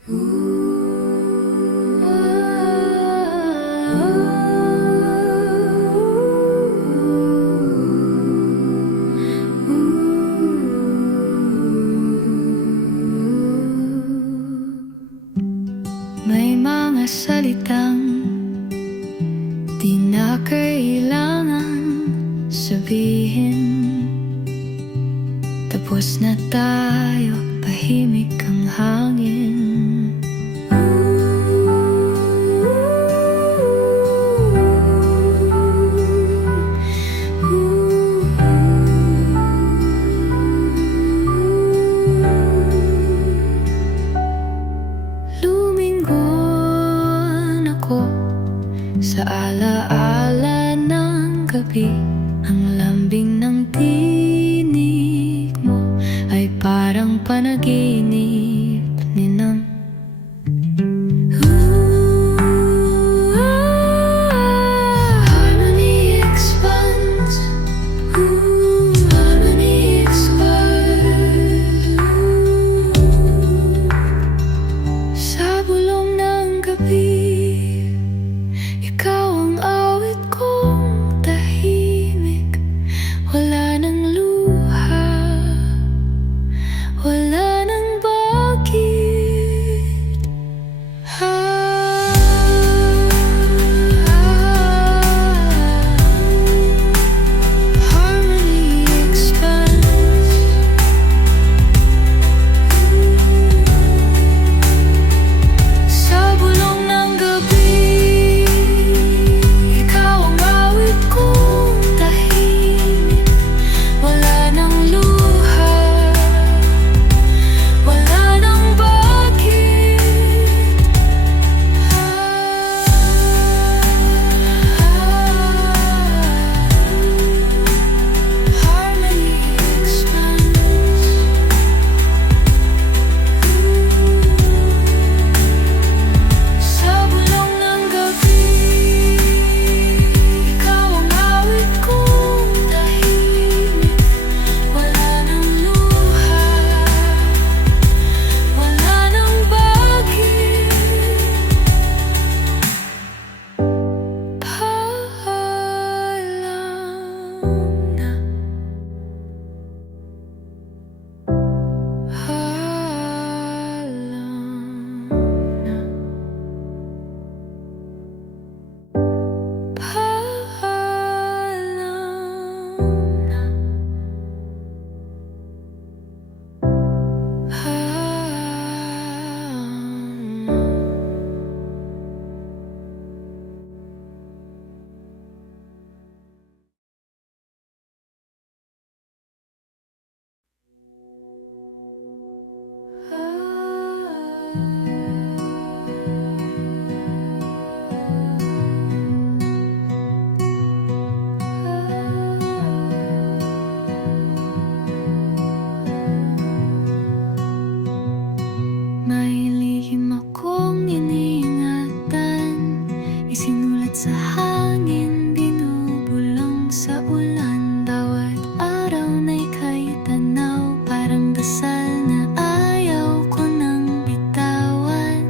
May mga salitang di na kailangan sabihin. Tapos na tayo, tahimik ang hangin. Lumingon ako sa alaala ng gabi. Ang lambing ng tinig mo ay parang panaginip ninang. Harmony expands, harmony expands. Sa bulong ng gabi, ikaw ang awit kong tahimik. Wala nang luha, wala nang bakit. Harmony expands. Sa bulong ng gabi, ikaw ang awit kong tahimik. Wala nang luha, wala nang bakit. Harmony expands. Sa bulong ng gabi, ikaw ang awit kong tahimik. Wala nang luha, wala nang bakit. Paalam na. May lihim akong iniingatan, isinulat sa hangin, binubulong sa ulan. Bawat araw na ika'y tanaw, parang dasal na ayaw ko nang bitawan.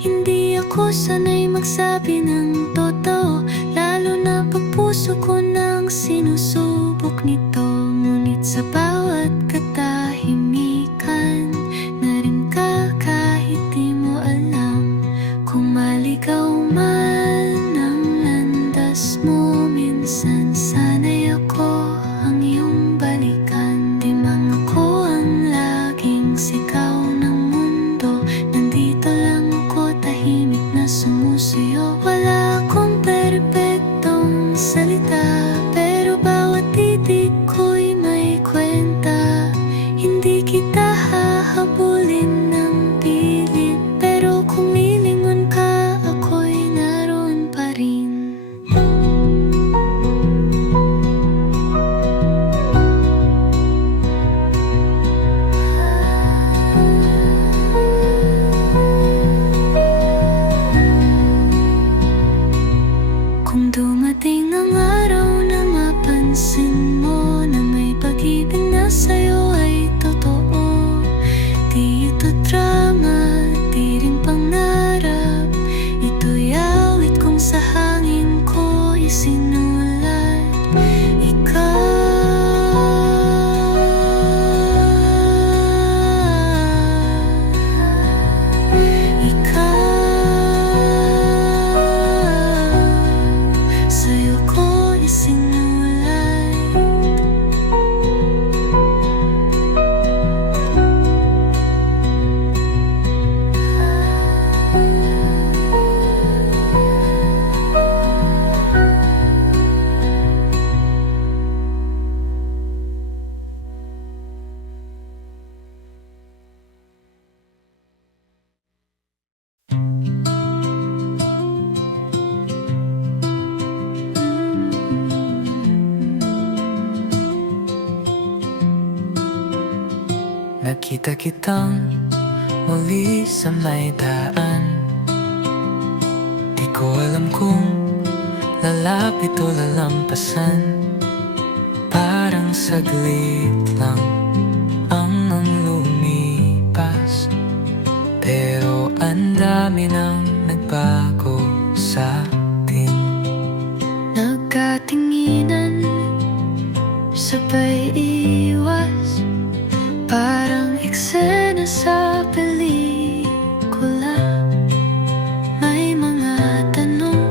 Hindi ako sanay magsabi ng totoo, lalo na pag puso ko nang sinusubok nito. Ngunit sa bawat katahimikan, narin ka kahit di mo alam. Kung maligaw man ang landas mo, minsan sana'y ako ang iyong balikan. Di man ako ang laging sigaw ng mundo, nandito lang ako tahimik na sumusuyo. Wala akong perpektong salita, pero bawat titig ko'y may kwenta. Hindi kita hahabulin ng pilit, pero kung lilingon ka, ako'y naroon pa rin. Kung dumating ang araw na mapansin mo na may pag-ibig na sa'yo ay totoo, di ito drama, di rin Nakita kitang muli sa may daan. Di ko alam kung lalapit o lalampasan. Parang saglit lang ang lumipas, pero ang dami nang nagbago sa atin. Nagkatinginan, sabay iwas, parang eksena sa pelikula. May mga tanong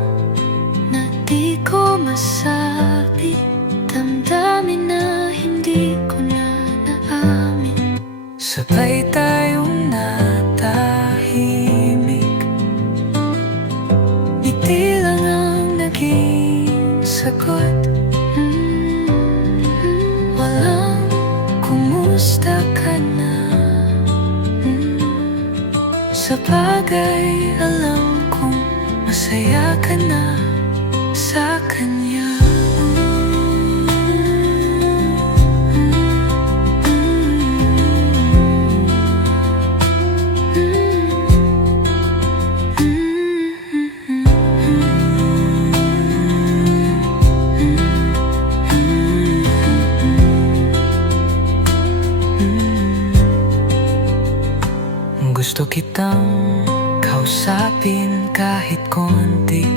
na di ko masabi, damdamin na hindi ko na naamin. Sabay tayong natahimik, ngiti lang ang naging sagot. Walang kumusta ka na. Sa bagay alam kong masaya ka na sa kanya. Gusto kitang kausapin kahit konti,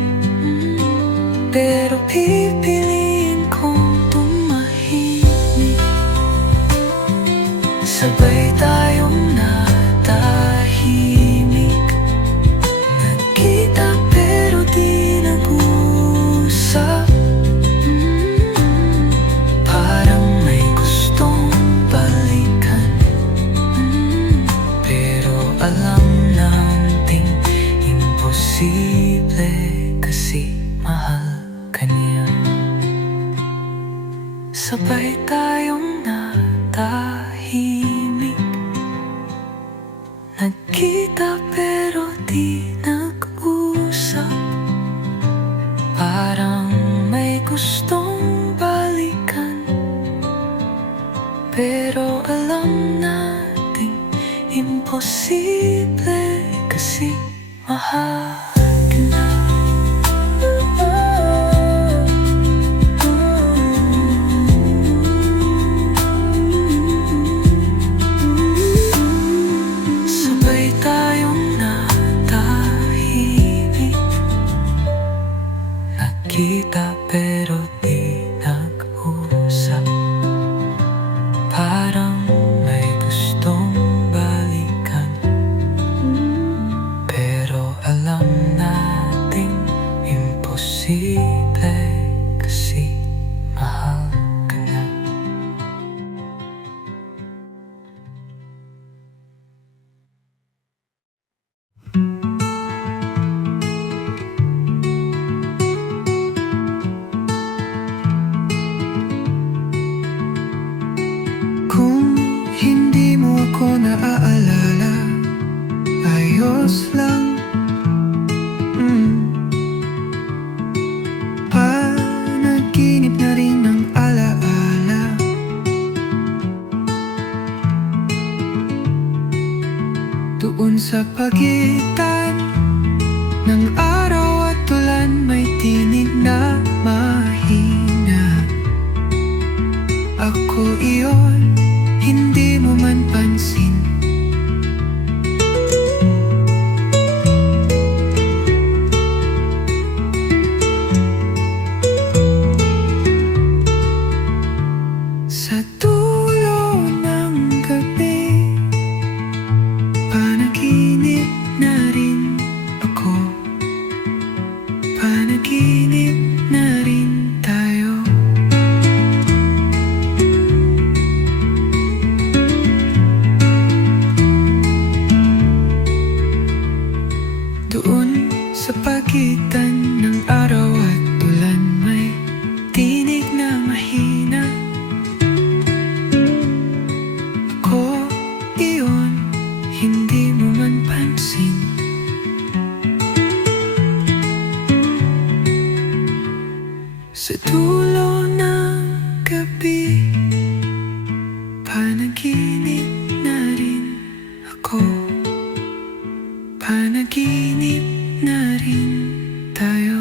pero pipiliin kong tumahimik. Sabay tayong natahimik, nagkita pero di nag-usap. Parang may gustong balikan, pero alam nating imposible kasi mahal ka niya. Sabay tayong natahimik, nagkita pero di nag-usap. Parang may gustong balikan, pero alam nating imposible kasi mahal ka na. Sabay tayong natahimik, nagkita pero di nag-usap. Parang may gustong balikan, pero alam nating imposible kasi mahal ka na. Kung hindi mo ako naaalala, ayos lang. Panaginip na rin ang alaala. Doon sa pagitan ng araw at ulan, may tinig na mahina. Ako iyon, hindi mo man pansin. Sa dulo ng gabi, panaginip na rin ako. Panaginip na rin tayo. Doon sa pagitan ng araw at ulan, may tinig na mahina. Ako iyon, hindi mo man pansin. Sa dulo ng gabi, panaginip na rin Panaginip na rin tayo.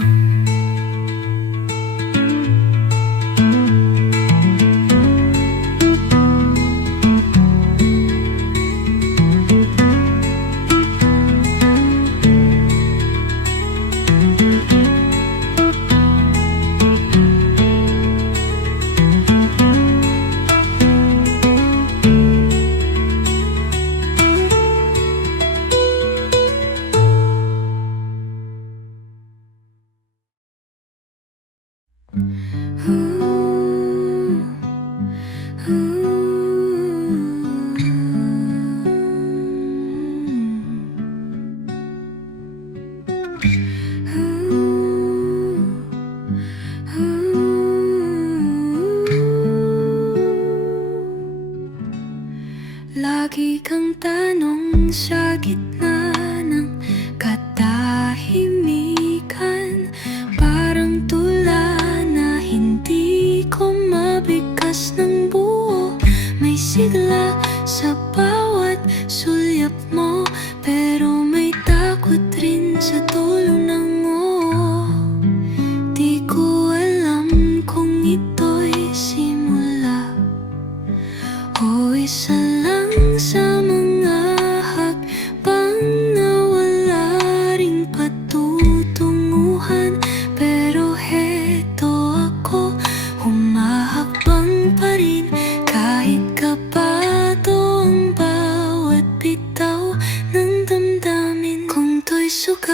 Lagi kang tanong sa gitna ng katahimikan, parang tula na hindi ko mabigkas ng buo. May sigla sa bawat sulyap mo, pero may takot rin sa dulo ng oo. Di ko alam kung ito'y simula o isa lang sa mga hakbang na wala ring patutunguhan. Pero heto ako, humahakbang pa rin, kahit kabado ang bawat bitaw ng damdamin. Kung to'y sugal,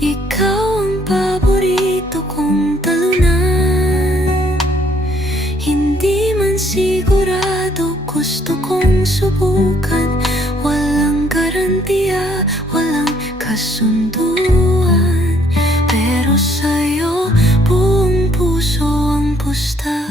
ikaw ang paborito kong talunan. Hindi man sigurado, gusto kong subukan. Walang garantiya, walang kasunduan, pero sa'yo buong puso ang pusta.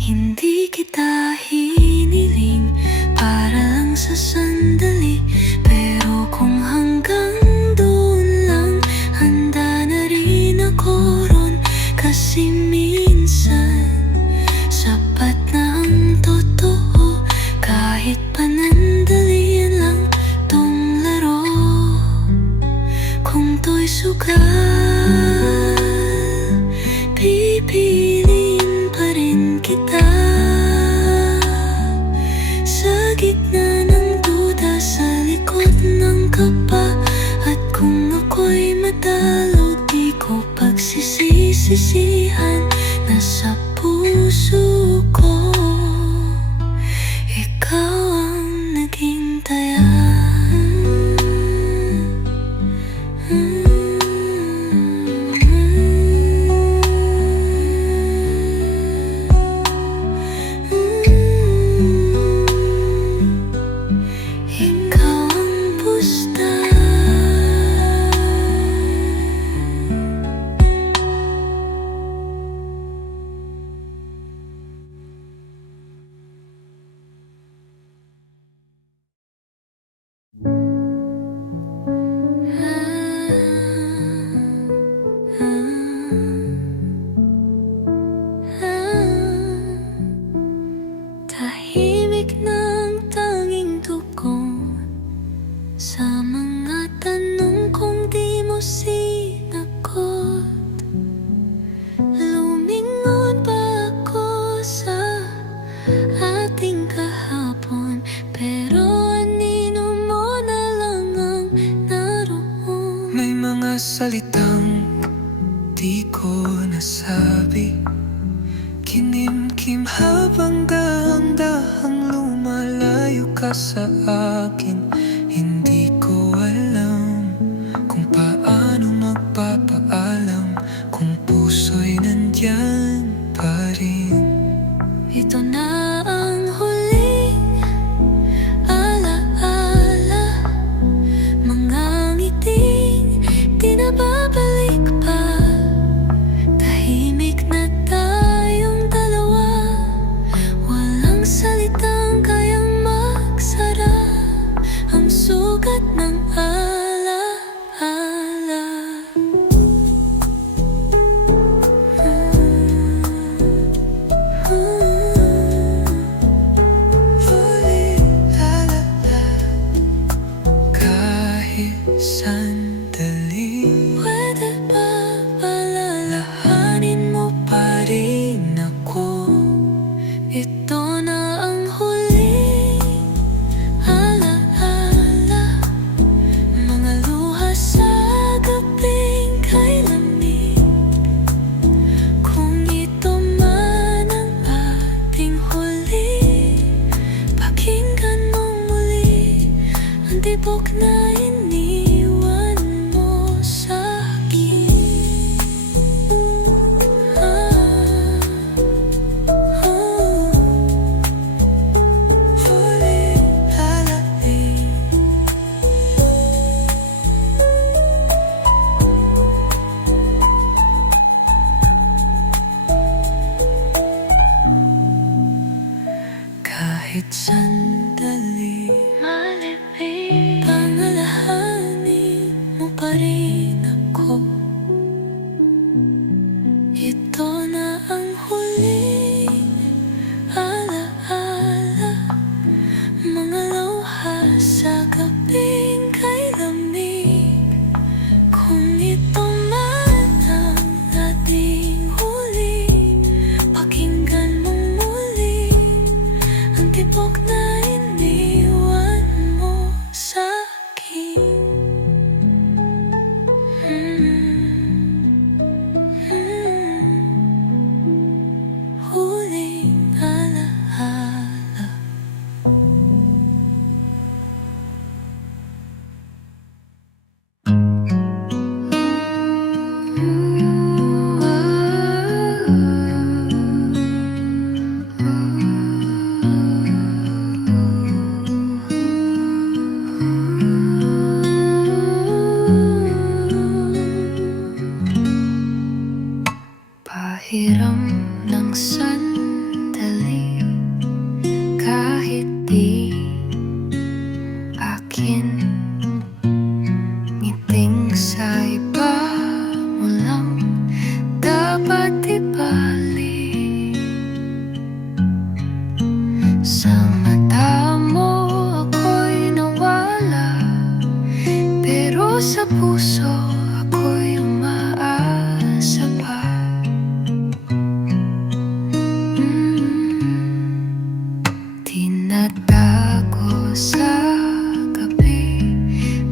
Hindi kita hiniling para lang sa sandali, pero kung hanggang doon lang, handa na rin ako ron. Kasi minsan sapat na ang totoo, kahit panandalian lang tong laro. Kung to'y sugal, pipiliin pa rin kita. Sa gitna ng duda, sa likod ng kaba, at kung ako'y matalo, di ko pagsisisihan. Nasa puso ko, ikaw ang naging taya. Ikaw ang pusta. Tahimik ng tanging dugong sa mga tanong kong di mo sinagot. Lumingon ba ako sa ating kahapon, pero anino mo na lang ang naroon. May mga salitang di ko nasabi, kinimkim habang dahang lumalayo ka sa akin. Hindi ko alam kung paano magpapaalam, kung puso'y nandyan pa rin. Ito na ang huling alaala, mga ngiting di na babalik pa. Tahimik na tayong dalawa, walang salitang kayang magsara ang sugat ng sandali. Pwede ba palalahanin mo pa rin ako? Ito na ang huling alaala, mga luha sa gabing kay lamig. Kung ito man ang ating huli, pakinggan mo muli ang tibok na iniwan mo sa'kin. Huling alaala. Kahit sandali, Malimig, pangalahanin mo pa rin ako. Ito na ang huling alaala, mga luha sa gabing kay lamig. Kung ito man ang ating huli, pakinggan mo muli ang tibok na iniwan mo sa'kin. Huling alaala. Pahiram ng sandali, kahit di akin. Ngiting sa iba mo lang dapat ibalik. Sa mata mo ako'y nawala, pero sa puso ako'y umaasa pa. Tinatago sa gabi,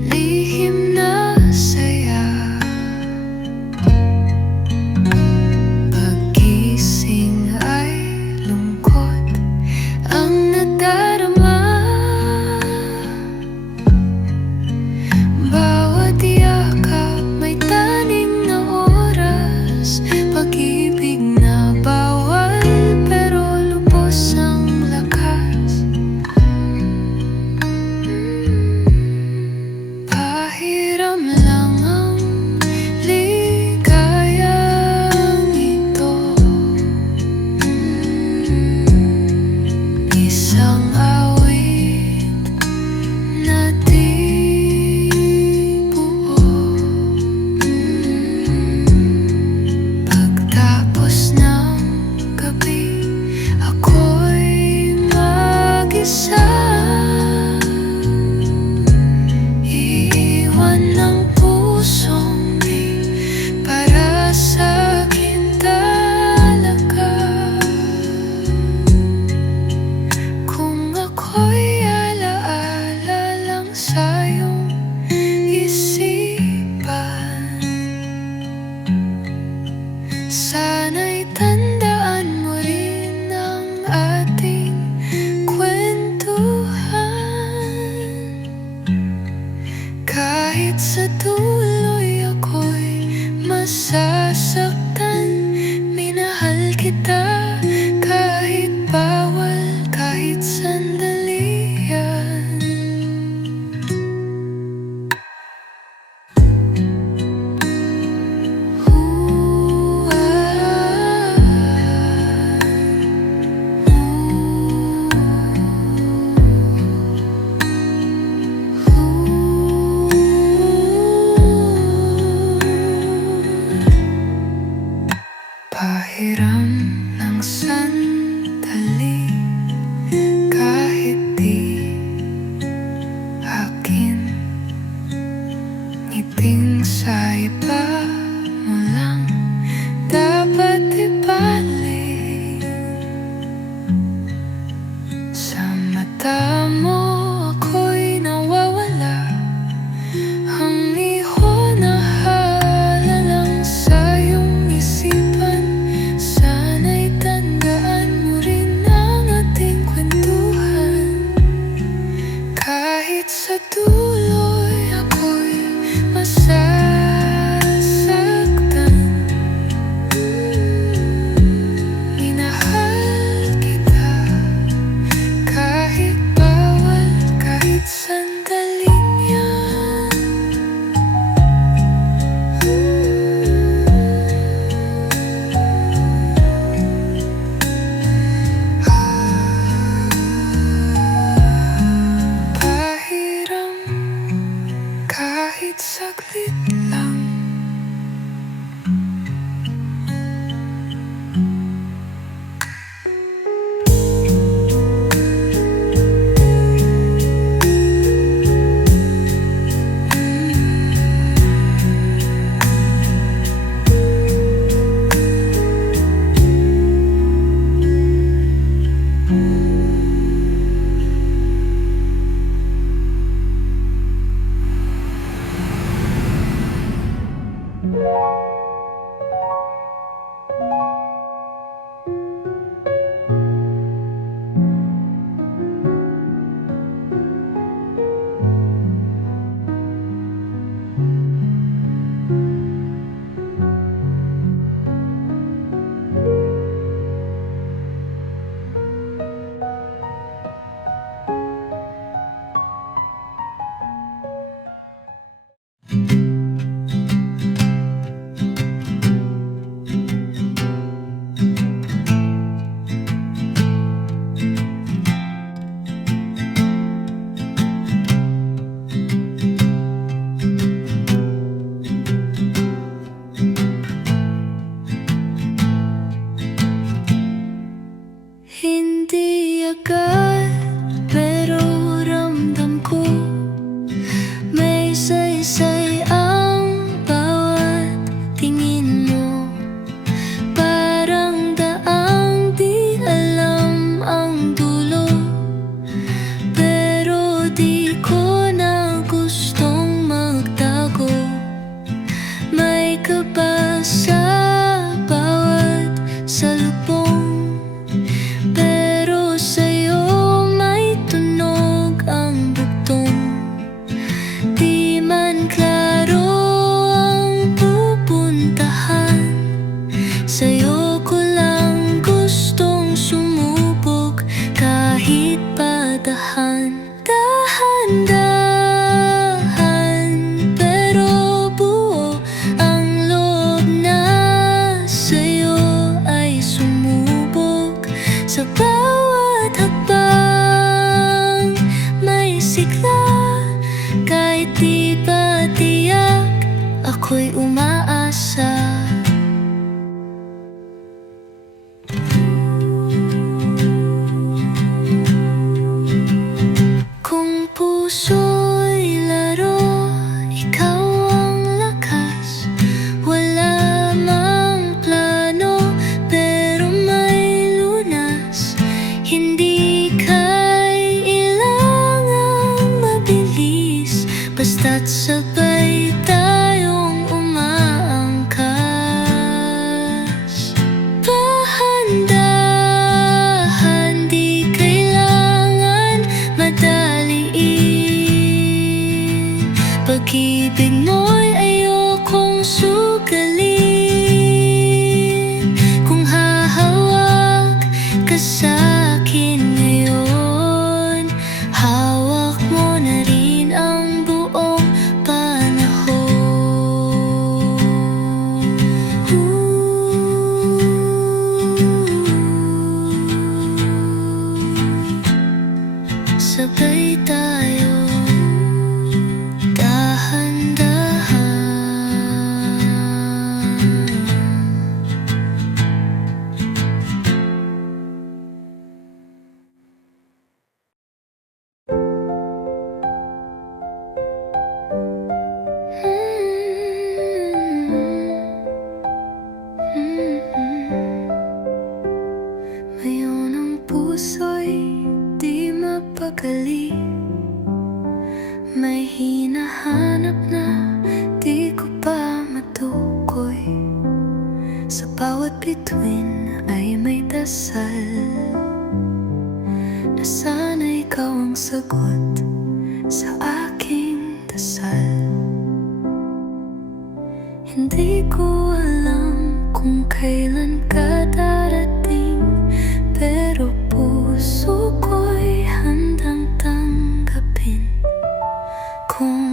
lihim na saya. Paggising ay lungkot ang nadarama. Bawat yakap Kahit sa dulo'y ako'y masasaktan, minahal kita kahit bawal, kahit sandaling yan. Pahiram kahit saglit lang. Hindi agad, pero ramdam ko may saysay ang bawat tingin mo. Parang daang di alam ang dulo, pero di ko na gustong magtago. May kaba sa bawat salubong, pero sa'yo may tunog ang bugtong. Di man klaro ang pupuntahan, sa'yo ko lang gustong sumubok kahit padahan. Dahan-dahan pero buo ang loob na sa'yo ay sumubok. Sa bawat hakbang may sigla, kahit di pa tiyak, ako'y umaasa. Kung puso'y laro, ikaw ang lakas. Wala mang plano, pero may lunas. Hindi kailangang mabilis, basta't sabay tayong umaangkas. Dahan-dahan, di kailangan madaliin. Pag-ibig mo'y ayokong sugalin. Kung hahawak ka sa'kin ngayon, hawak mo na rin ang buong panahon. Sabay tayo, dahan-dahan. Ngayon ang puso'y di mapakali, may hinahanap na di ko pa matukoy. Sa bawat bituin ay may dasal, na sana ikaw ang sagot sa aking dasal. Hindi ko alam kung kailan ka darating, pero puso ko'y handang tanggapin kung